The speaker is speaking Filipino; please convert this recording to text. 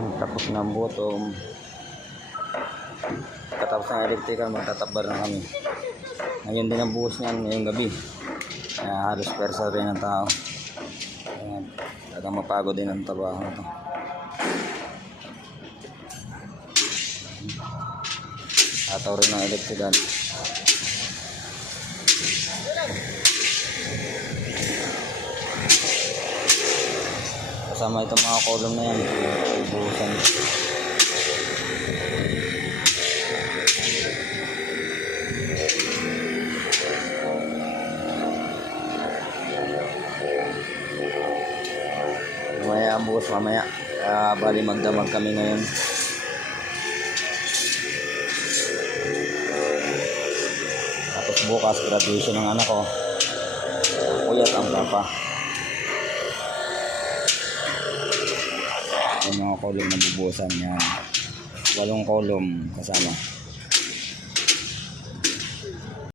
Tapos na ang bottom. Katapos ng electrical, magtatabar na kami. Ngayon din ang buhos niyan ngayong gabi. Kaya halos persa rin ang tao. Ayan, talagang mapagod din ang trabaho na ito. Ataw rin ng electrical. Kasama itong mga column na yan, buhusan. Mamaya ang buhos, mamaya. Bali magdamag kami ngayon. Tapos bukas graduation ng anak ko. Kuyat ang papa. Yung mga kolom na bubusan yan. 8 kolom kasama.